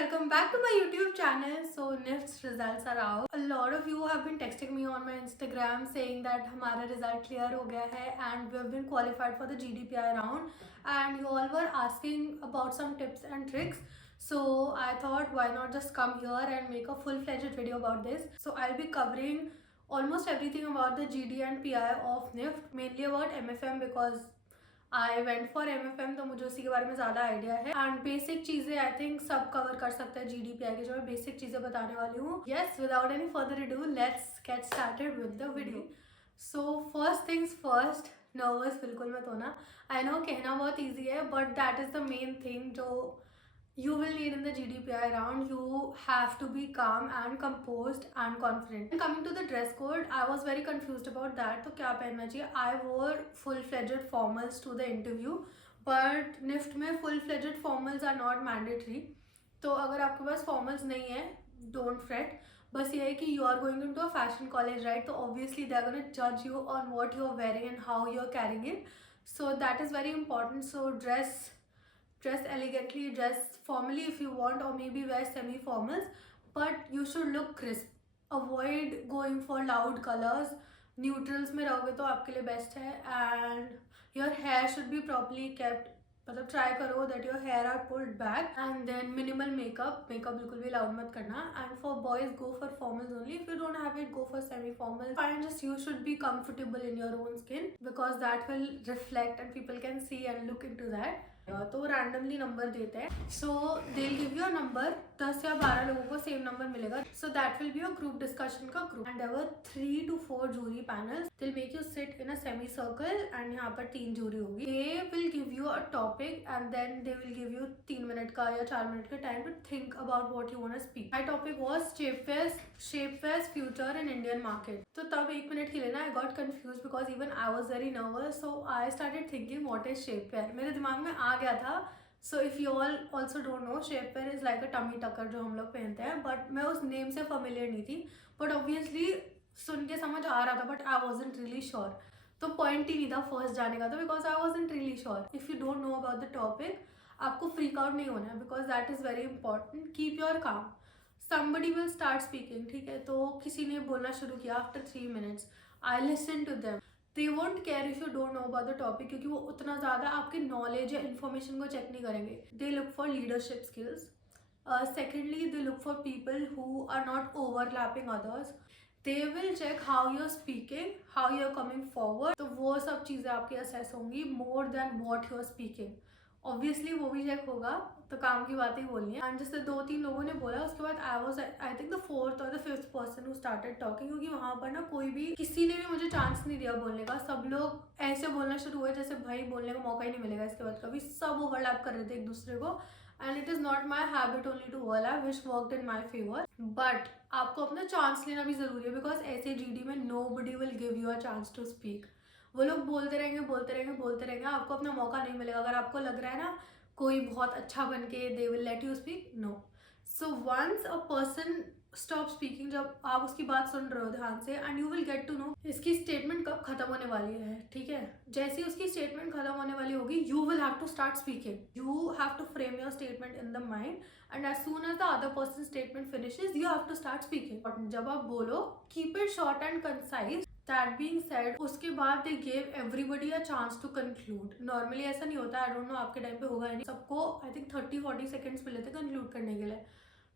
welcome back to my YouTube channel. So NIFT's results are out. A lot of you have been texting me on my Instagram saying that हमारा result clear हो गया है and we have been qualified for the GDPI round, and you all were asking about some tips and tricks. So I thought, why not just come here and make a full-fledged video about this. So I'll be covering almost everything about the GD and PI of NIFT, mainly about MFM because I went for MFM, तो मुझे उसी के बारे में ज़्यादा idea है. And basic चीज़ें I think सब कवर कर सकता है GDPI की, जो मैं बेसिक चीज़ें बताने वाली हूँ. Yes, without any further do, let's get started with the video. So first things first, nervous बिल्कुल मत होना. आई नो कहना बहुत ईजी है, but that is the main thing जो you will need in the GDPI round. You have to be calm and composed and confident. And coming to the dress code, I was very confused about that. तो क्या पहनना चाहिए? I wore full-fledged formals to the interview, but NIFT में full-fledged formals are not mandatory. तो अगर आपके पास formals नहीं है, don't fret. बस ये है कि you are going into a fashion college, right? तो obviously they are going to judge you on what you are wearing and how you are carrying it. So that is very important. So dress elegantly, dress formally if you want, or maybe wear semi-formals, but you should look crisp. Avoid going for loud colors. Neutrals में रहोगे तो आपके लिए best है. And your hair should be properly kept. मतलब try करो that your hair are pulled back. And then minimal makeup बिल्कुल भी loud मत करना. And for boys, go for formals only. If you don't have it, go for semi-formals. Fine, just you should be comfortable in your own skin because that will reflect and people can see and look into that. तो randomly number देते हैं. So they will give you a number. 10 या 12 लोगों को same number मिलेगा. So that will be a group discussion का group. And there were 3 to 4 jury panels. They will make you sit in a semi circle and यहाँ पर 3 jury होगी. They will give you a topic and then they will give you 3 minute का या 4 minute का time to think about what you want to speak. My topic was shapewear's future in Indian market. तो तब 1 minute के लिए ना I got confuse because even I was very nervous. So I started thinking what is shapewear. मेरे दिमाग में आ गया था. So if you all also don't know, shapewear is like a tummy tucker जो हम लोग पहनते हैं, बट मैं उस नेम से फेमिलियर नहीं थी. बट ऑब्वियसली सुन के समझ आ रहा था, but I wasn't really sure. तो पॉइंट ही नहीं था फर्स्ट जाने का, तो because I wasn't really sure. If you don't know about the topic, आपको फ्रीक आउट नहीं होना है because that is very important. Keep your calm. Somebody will start speaking, ठीक है. तो किसी ने बोलना शुरू किया after 3 minutes. I listen to them. They won't care if you don't know about the topic, क्योंकि वो उतना ज़्यादा आपके नॉलेज या इन्फॉर्मेशन को चेक नहीं करेंगे. They look for leadership skills. Secondly, they look for people who are not overlapping others. They will check how you are speaking, how you are coming forward. तो वो सब चीज़ें आपकी असेस होंगी more than what you are speaking. Obviously वो भी check होगा, तो काम की बात ही बोलनी है. एंड जैसे 2-3 लोगों ने बोला, उसके बाद आई थिंक द 4th और the 5th person who started talking, क्योंकि वहाँ पर ना किसी ने भी मुझे चांस नहीं दिया बोलने का. सब लोग ऐसे बोलना शुरू हुए जैसे भाई बोलने का मौका ही नहीं मिलेगा इसके बाद कभी. सब ओवरलैप कर रहे थे एक दूसरे को. And it is not my habit only to overlap, which worked in my favour. But आपको अपना चांस लेना भी ज़रूरी है बिकॉज ऐसे GD में nobody will give you a chance to speak. वो लोग बोलते रहेंगे, आपको अपना मौका नहीं मिलेगा. अगर आपको लग रहा है ना कोई बहुत अच्छा बन के they will let you speak, no. So once a person stop speaking, जब आप उसकी बात सुन रहे हो ध्यान से, and you will get to know इसकी स्टेटमेंट कब खत्म होने वाली है, ठीक है. जैसे ही उसकी स्टेटमेंट खत्म होने वाली होगी, you will have to start speaking. You have to frame your statement in the mind, and as soon as the other person statement finishes, you have to start speaking. जब आप बोलो, keep it short and concise. That being said, उसके बाद they gave everybody a chance to conclude. Normally ऐसा नहीं होता. I don't know आपके time पे होगा नहीं. सबको I think 30-40 seconds मिले थे conclude करने के लिए.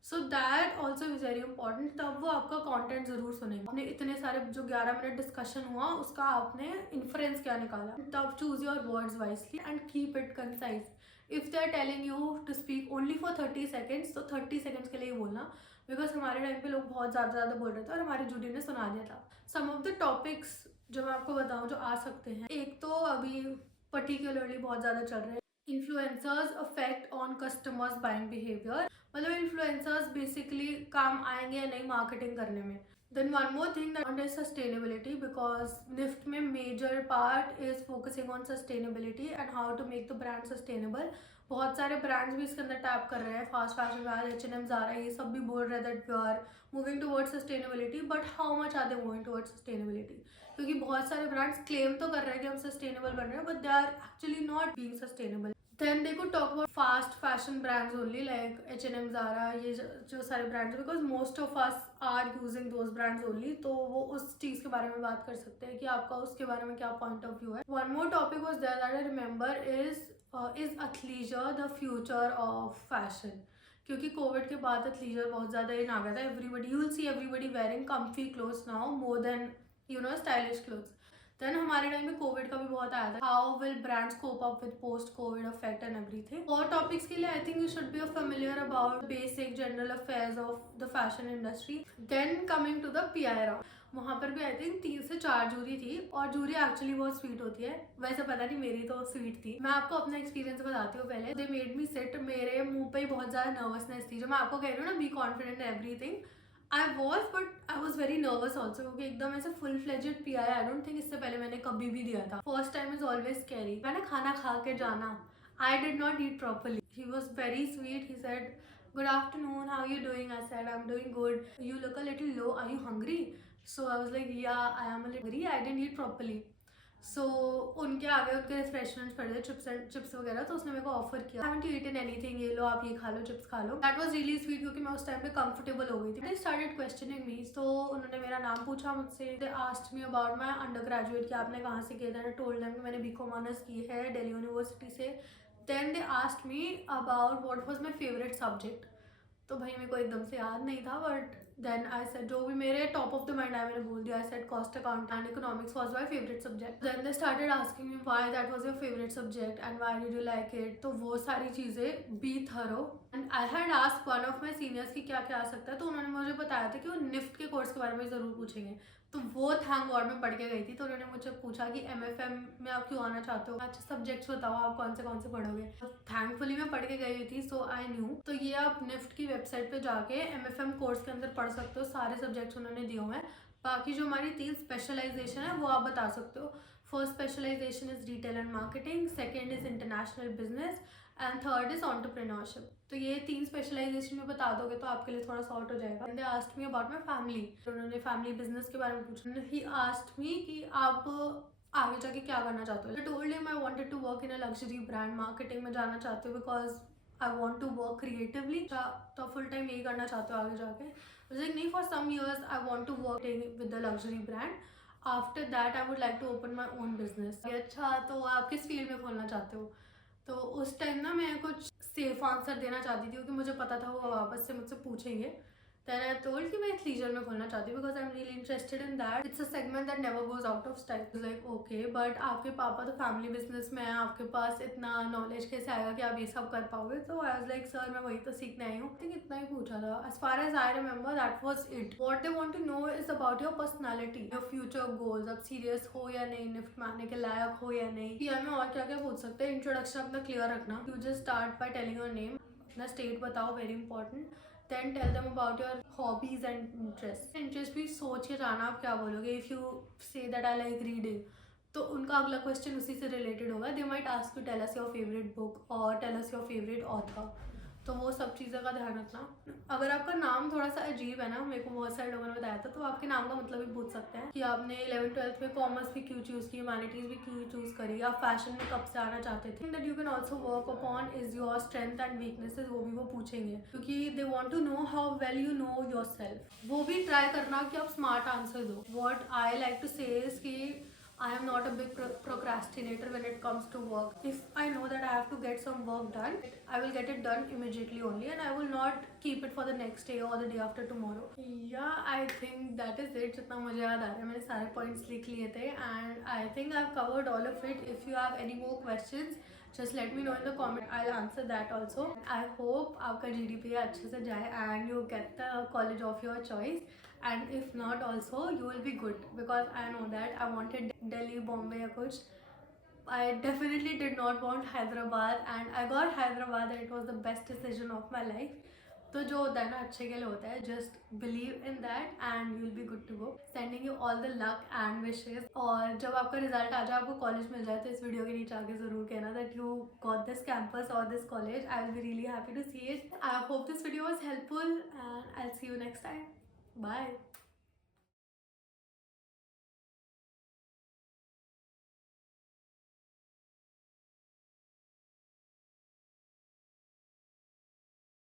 So that also is very important. तब वो आपका content ज़रूर सुनेंगे. आपने इतने सारे जो 11 मिनट डिस्कशन हुआ उसका आपने इन्फ्रेंस क्या निकाला. तब choose your words wisely and keep it concise. If they are telling you to speak only for 30 seconds, तो 30 seconds के लिए ही बोलना. बिकॉज हमारे टाइम पे लोग बहुत ज़्यादा बोल रहे थे और हमारी जूडी ने सुना दिया था. सम ऑफ द टॉपिक्स जो मैं आपको बताऊं जो आ सकते हैं, एक तो अभी पर्टिकुलरली बहुत ज़्यादा चल रहे हैं, influencers affect on customers buying behaviour. मतलब इन्फ्लुएंसर्स बेसिकली काम आएंगे या नहीं मार्केटिंग करने में. Then one more thing that is sustainability, because NIFT में major part is focusing on sustainability and how to make the brand sustainable. बहुत सारे ब्रांड्स भी इसके अंदर टैप कर रहे हैं. Fast fashion brand H&M, Zara, ये सब भी बोल रहे हैं that we are moving towards sustainability. But how much are they moving towards sustainability? क्योंकि बहुत सारे ब्रांड्स क्लेम तो कर रहे हैं कि हम सस्टेनेबल बन रहे हैं, but they are actually not being sustainable. Then they could talk about fast fashion brands only like H&M, Zara, ये जो सारे brands, because most of us are using those brands only. तो वो उस चीज़ के बारे में बात कर सकते हैं कि आपका उसके बारे में क्या point of view है. One more topic was there that I remember is athleisure the future of fashion? क्योंकि कोविड के बाद athleisure बहुत ज़्यादा इन आ गया था. Everybody, you will see everybody wearing comfy clothes now more than stylish clothes. Then हमारे time में covid का भी बहुत आया था. How will brands cope up with post covid effect and everything. और टॉपिक्स के लिए I think you should be familiar about basic general affairs of the fashion industry. Then coming to the PI round, वहाँ पर भी I think 3 से 4 jury थी और jury actually बहुत स्वीट होती है. वैसे पता नहीं, मेरी तो स्वीट थी. मैं आपको अपना एक्सपीरियंस बताती हूँ पहले. They made me sit. मेरे मुंह पे बहुत ज़्यादा नर्वसनेस थी. जो मैं आपको कह रही हूँ ना, be confident in everything, I was, but I was very nervous also, क्योंकि एकदम ऐसे full fledged P I don't think इससे पहले मैंने कभी भी दिया था. First time is always scary. मैंने खाना खा के जाना. I did not eat properly. He was very sweet. He said, good afternoon, how are you doing? I said, I'm doing good. You look a little low. Are you hungry? So I was like, yeah, I am a little hungry. I didn't eat properly. सो उनके आगे उनके refreshments पड़े थे, chips वगैरह. तो उसने मेरे को ऑफर किया, हैवंट यू ईटन एनीथिंग, ये लो आप ये खा लो, चिप्स खा लो. दैट वाज रियली स्वीट, क्योंकि मैं उस टाइम पे कंफर्टेबल हो गई थी. They started questioning me. तो उन्होंने मेरा नाम पूछा मुझसे. दे asked me about my under graduate, कि आपने कहाँ से किया था. टोल्ड देम कि मैंने बीकॉम ऑनर्स की है दिल्ली यूनिवर्सिटी से. Then they asked me about what was my favourite subject. तो भाई मेरे को एकदम से याद नहीं था, बट देन आई सेड जो भी मेरे टॉप ऑफ द माइंड आया मैंने बोल दिया. I said cost account and economics was my favourite subject. Then they started asking me why that was your favourite subject and why did you like it. तो वो सारी चीज़ें be thorough. And I had asked one of my seniors की क्या क्या आ सकता है. तो उन्होंने मुझे बताया था कि वो निफ्ट के कोर्स के बारे में ज़रूर पूछेंगे. तो वो थैंक गॉड में पढ़ के गई थी. तो उन्होंने मुझसे पूछा कि MFM में आप क्यों आना चाहते हो, अच्छा सब्जेक्ट्स बताओ आप कौन से पढ़ोगे. थैंकफुली मैं पढ़ के गई हुई थी, सो आई न्यू. तो ये आप निफ्ट की वेबसाइट पे जाके MFM कोर्स के अंदर पढ़ सकते हो. सारे सब्जेक्ट्स उन्होंने दिए हुए हैं. बाकी जो हमारी 3 स्पेशलाइजेशन है वो आप बता सकते हो. First specialisation is retail and marketing, second is international business and third is entrepreneurship. तो ये 3 स्पेशलाइजेशन में बता दोगे तो आपके लिए थोड़ा सॉर्ट हो जाएगा. दे asked me about my family. उन्होंने फैमिली बिजनेस के बारे में पूछा. ही आस्क्ड मी कि आप आगे जाके क्या करना चाहते हो. I told him I wanted to work in a luxury brand. Marketing में जाना चाहते हो because I want to work creatively. तो फुल टाइम यही करना चाहते हो आगे जाके. लाइक नहीं, for some years I want to work with the luxury brand. After that I would like to open my own business. अच्छा, तो आप किस फील्ड में खोलना चाहते हो. तो उस टाइम ना मैं कुछ सेफ आंसर देना चाहती थी, क्योंकि मुझे पता था वो वापस से मुझसे पूछेंगे. देन आई टोल्ड कि मैं एथलीजर में खोलना चाहती हूँ because I am really interested in that. It's a segment that never goes out of style. Like okay, but आपके पापा तो फैमिली बिजनेस में है, आपके पास इतना नॉलेज कैसे आएगा कि आप ये सब कर पाओगे. तो आई वाज लाइक सर मैं वही तो सीखने आई हूँ. आई थिंक इतना ही पूछा था. As far as I remember that was it. What they want to know is about your personality, your future goals. आप सीरियस हो या नहीं, निफ्ट में आने के लायक हो या नहीं. पीआई में और क्या क्या पूछ सकते हैं. इंट्रोडक्शन अपना क्लियर रखना. You just start by telling your name, अपना स्टेट बताओ, very important. Then tell them about your hobbies and interest. Interest भी सोच के जाना आप क्या बोलोगे. If you say that I like reading, तो उनका अगला क्वेश्चन उसी से रिलेटेड होगा. They might ask you tell us your favourite book और tell us your favourite author. तो वो सब चीज़ों का ध्यान रखना. अगर आपका नाम थोड़ा सा अजीब है ना, मेरे को बहुत सारे लोगों ने बताया था, तो आपके नाम का मतलब भी पूछ सकते हैं कि आपने 11th-12th में कॉमर्स भी क्यों चूज़ की, ह्यूमैनिटीज़ भी क्यों चूज़ करी, आप फैशन में कब से आना चाहते थे. That you can also work upon is your strength and weaknesses. वो भी वो पूछेंगे, क्योंकि they want to know how well you know yourself. वो भी ट्राई करना कि आप स्मार्ट आंसर दो. What I like to say is कि I am not a big procrastinator when it comes to work. If I know that I have to get some work done, I will get it done immediately only, and I will not keep it for the next day or the day after tomorrow. Yeah, I think that is it. जितना मुझे याद आ रहा है मैंने सारे points लिख लिए थे, and I think I've covered all of it. If you have any more questions, just let me know in the comment. I'll answer that also. I hope आपका GDPA अच्छे से जाए and you get the college of your choice. And if not also, you will be good, because I know that I wanted Delhi, Bombay या कुछ. I definitely did not want Hyderabad, and I got Hyderabad, and it was the best decision of my life. तो जो होता है ना अच्छे के लिए होता है. Just believe in that and you will be good to go. Sending you all the luck and wishes. और जब आपका रिजल्ट आ जाए, आपको कॉलेज मिल जाए, तो इस वीडियो के नीचे आके जरूर कहना that you got this campus और this college. I will be really happy to see it. I hope this video was helpful and I will see you next time. Bye.